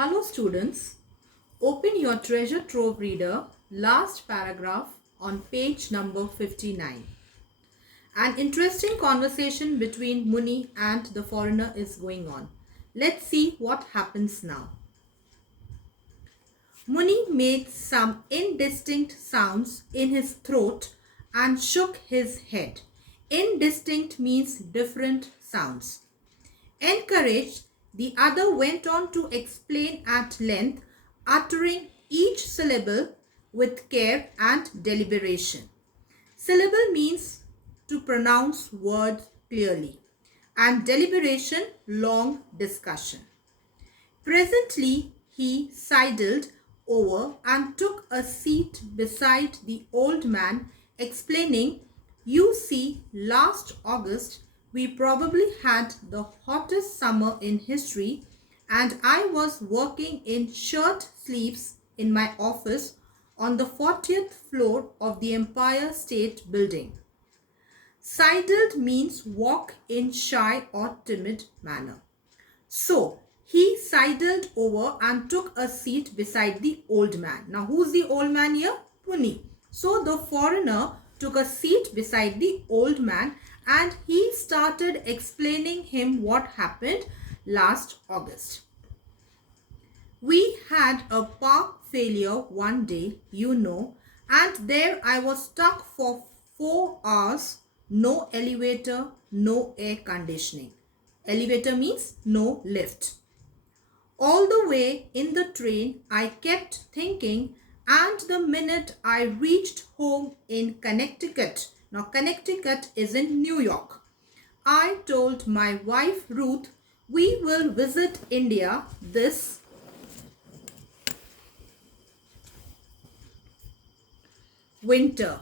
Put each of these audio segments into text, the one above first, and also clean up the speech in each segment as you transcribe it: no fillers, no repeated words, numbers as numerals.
Hello students, open your treasure trove reader, last paragraph on page number 59. An interesting conversation between Muni and the foreigner is going on. Let's see what happens now. Muni made some indistinct sounds in his throat and shook his head. Indistinct means different sounds. Encouraged, the other went on to explain at length, uttering each syllable with care and deliberation. Syllable means to pronounce words clearly, and deliberation, long discussion. Presently, he sidled over and took a seat beside the old man, explaining, "You see, last August we probably had the hottest summer in history, and I was working in shirt sleeves in my office on the 40th floor of the Empire State Building." Sidled means walk in shy or timid manner. So, he sidled over and took a seat beside the old man. Now, who's the old man here? Muni. So, the foreigner took a seat beside the old man and he started explaining him what happened last August. "We had a park failure one day, and there I was stuck for 4 hours, no elevator, no air conditioning. Elevator means no lift. All the way in the train, I kept thinking, and the minute I reached home in Connecticut, now Connecticut is in New York, I told my wife Ruth, we will visit India this winter.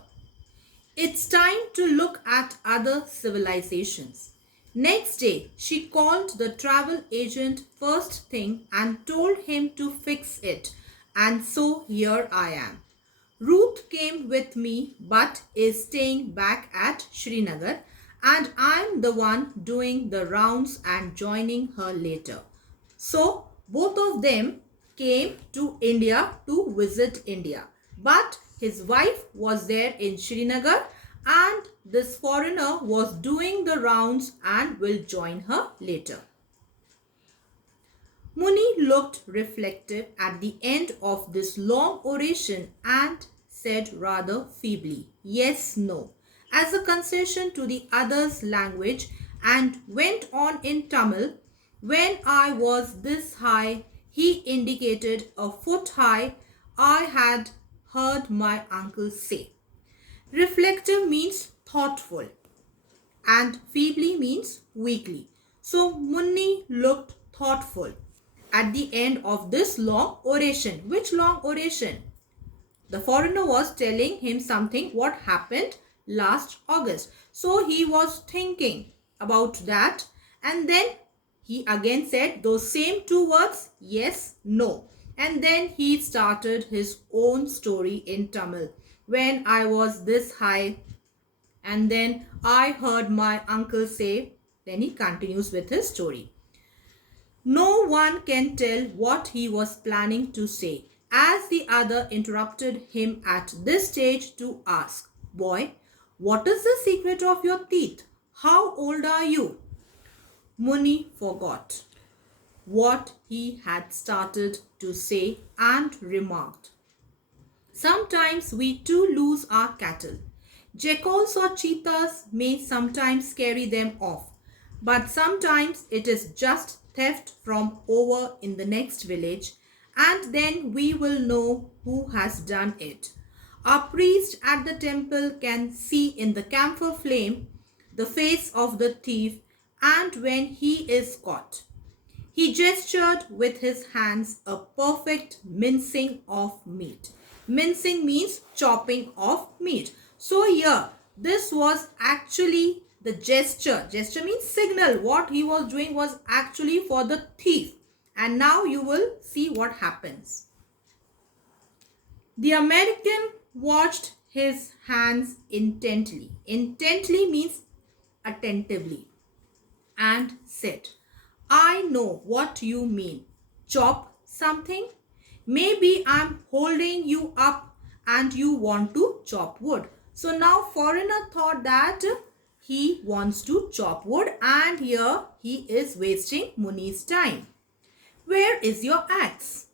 It's time to look at other civilizations." Next day, she called the travel agent first thing and told him to fix it. And so here I am. Ruth came with me but is staying back at Srinagar, and I'm the one doing the rounds and joining her later. So both of them came to India to visit India. But his wife was there in Srinagar and this foreigner was doing the rounds and will join her later. Muni looked reflective at the end of this long oration and said rather feebly, "Yes, no," as a concession to the other's language, and went on in Tamil, "When I was this high," he indicated a foot high, "I had heard my uncle say." Reflective means thoughtful and feebly means weakly. So Muni looked thoughtful at the end of this long oration. Which long oration? The foreigner was telling him something what happened last August. So he was thinking about that, and then he again said those same two words, yes, no. And then he started his own story in Tamil. "When I was this high, and then I heard my uncle say," then he continues with his story. No one can tell what he was planning to say, as the other interrupted him at this stage to ask, "Boy, what is the secret of your teeth? How old are you?" Muni forgot what he had started to say and remarked, "Sometimes we too lose our cattle. Jackals or cheetahs may sometimes carry them off, but sometimes it is just theft from over in the next village, and then we will know who has done it. Our priest at the temple can see in the camphor flame the face of the thief, and when he is caught." He gestured with his hands a perfect mincing of meat. Mincing means chopping of meat. So here, this was actually the gesture. Gesture means signal. What he was doing was actually for the thief. And now you will see what happens. The American watched his hands intently. Intently means attentively. And said, "I know what you mean. Chop something? Maybe I'm holding you up and you want to chop wood. So now foreigner thought that he wants to chop wood and here he is wasting Muni's time. Where is your axe?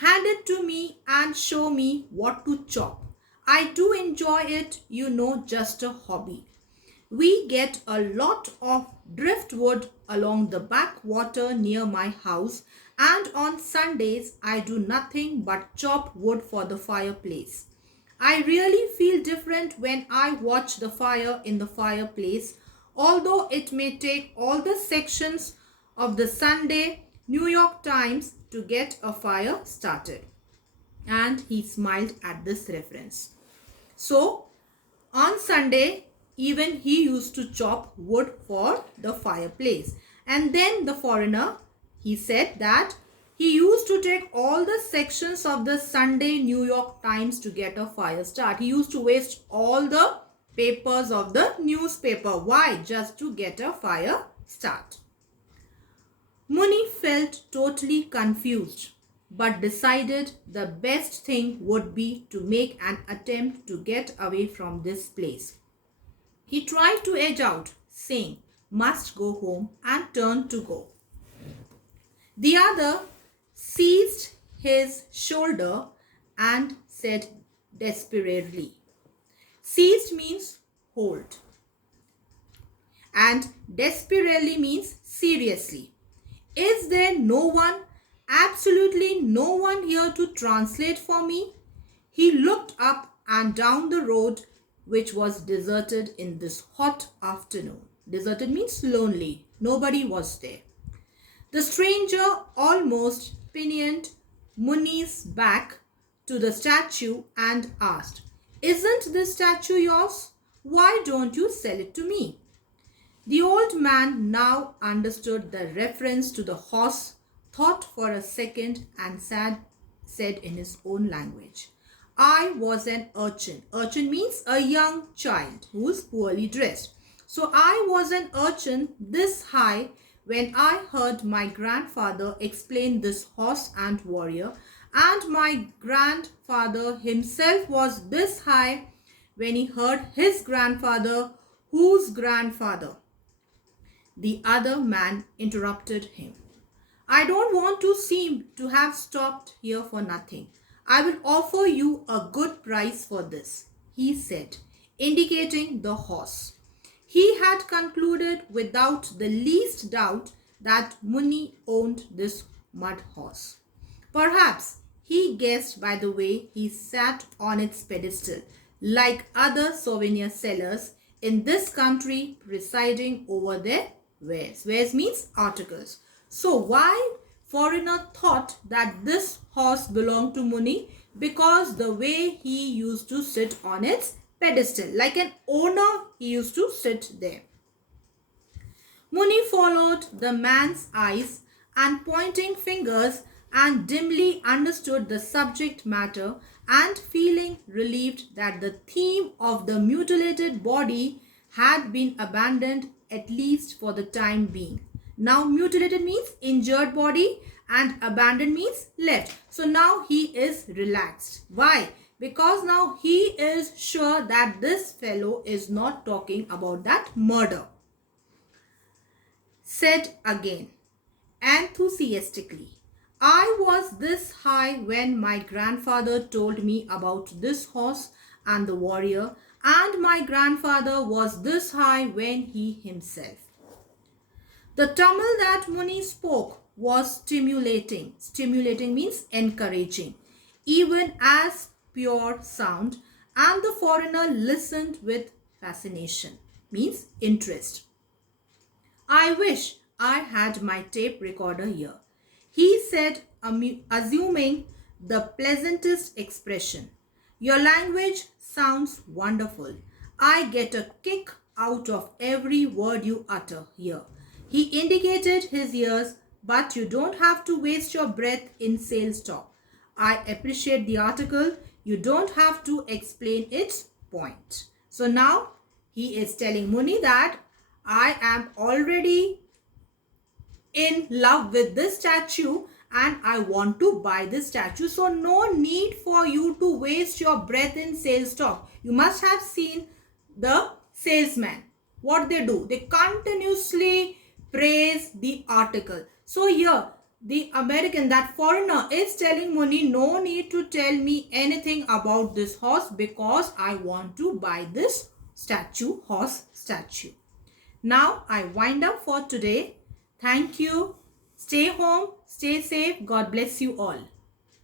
Hand it to me and show me what to chop. I do enjoy it, just a hobby. We get a lot of driftwood along the backwater near my house, and on Sundays I do nothing but chop wood for the fireplace. I really feel different when I watch the fire in the fireplace, although it may take all the sections of the Sunday New York Times to get a fire started. And he smiled at this reference. So, on Sunday, even he used to chop wood for the fireplace. And then the foreigner, he said that he used to take all the sections of the Sunday New York Times to get a fire start. He used to waste all the papers of the newspaper. Why? Just to get a fire start. Muni felt totally confused, but decided the best thing would be to make an attempt to get away from this place. He tried to edge out, saying, "Must go home," and turned to go. The other seized his shoulder and said desperately. Seized means hold. And desperately means seriously. Is there no one, absolutely no one here to translate for me? He looked up and down the road, which was deserted in this hot afternoon. Deserted means lonely. Nobody was there. The stranger almost pinioned Muni's back to the statue and asked, "Isn't this statue yours? Why don't you sell it to me?" The old man now understood the reference to the horse, thought for a second and said in his own language, "I was an urchin." Urchin means a young child who is poorly dressed. So I was an urchin this high when I heard my grandfather explain this horse and warrior, and my grandfather himself was this high when he heard his grandfather, whose grandfather. The other man interrupted him. "I don't want to seem to have stopped here for nothing. I will offer you a good price for this," he said, indicating the horse. He had concluded without the least doubt that Muni owned this mud horse. Perhaps he guessed by the way he sat on its pedestal, like other souvenir sellers in this country presiding over their wares. Wares means articles. So why foreigner thought that this horse belonged to Muni? Because the way he used to sit on its pedestal. Like an owner, he used to sit there. Muni followed the man's eyes and pointing fingers and dimly understood the subject matter, and feeling relieved that the theme of the mutilated body had been abandoned, at least for the time being. Now mutilated means injured body and abandoned means left. So now he is relaxed. Why? Because now he is sure that this fellow is not talking about that murder. Said again, enthusiastically, "I was this high when my grandfather told me about this horse and the warrior, and my grandfather was this high when he himself." The Tamil that Muni spoke was stimulating. Stimulating means encouraging, even as pure sound, and the foreigner listened with fascination, means interest. "I wish I had my tape recorder here," he said, assuming the pleasantest expression. "Your language sounds wonderful. I get a kick out of every word you utter here." He indicated his ears, "But you don't have to waste your breath in sales talk. I appreciate the article. You don't have to explain its point." So now he is telling Muni that I am already in love with this statue and I want to buy this statue. So no need for you to waste your breath in sales talk. You must have seen the salesman. What they do? They continuously praise the article. So here the American, that foreigner, is telling Muni, no need to tell me anything about this horse because I want to buy this horse statue. Now I wind up for today. Thank you. Stay home, stay safe. God bless you all.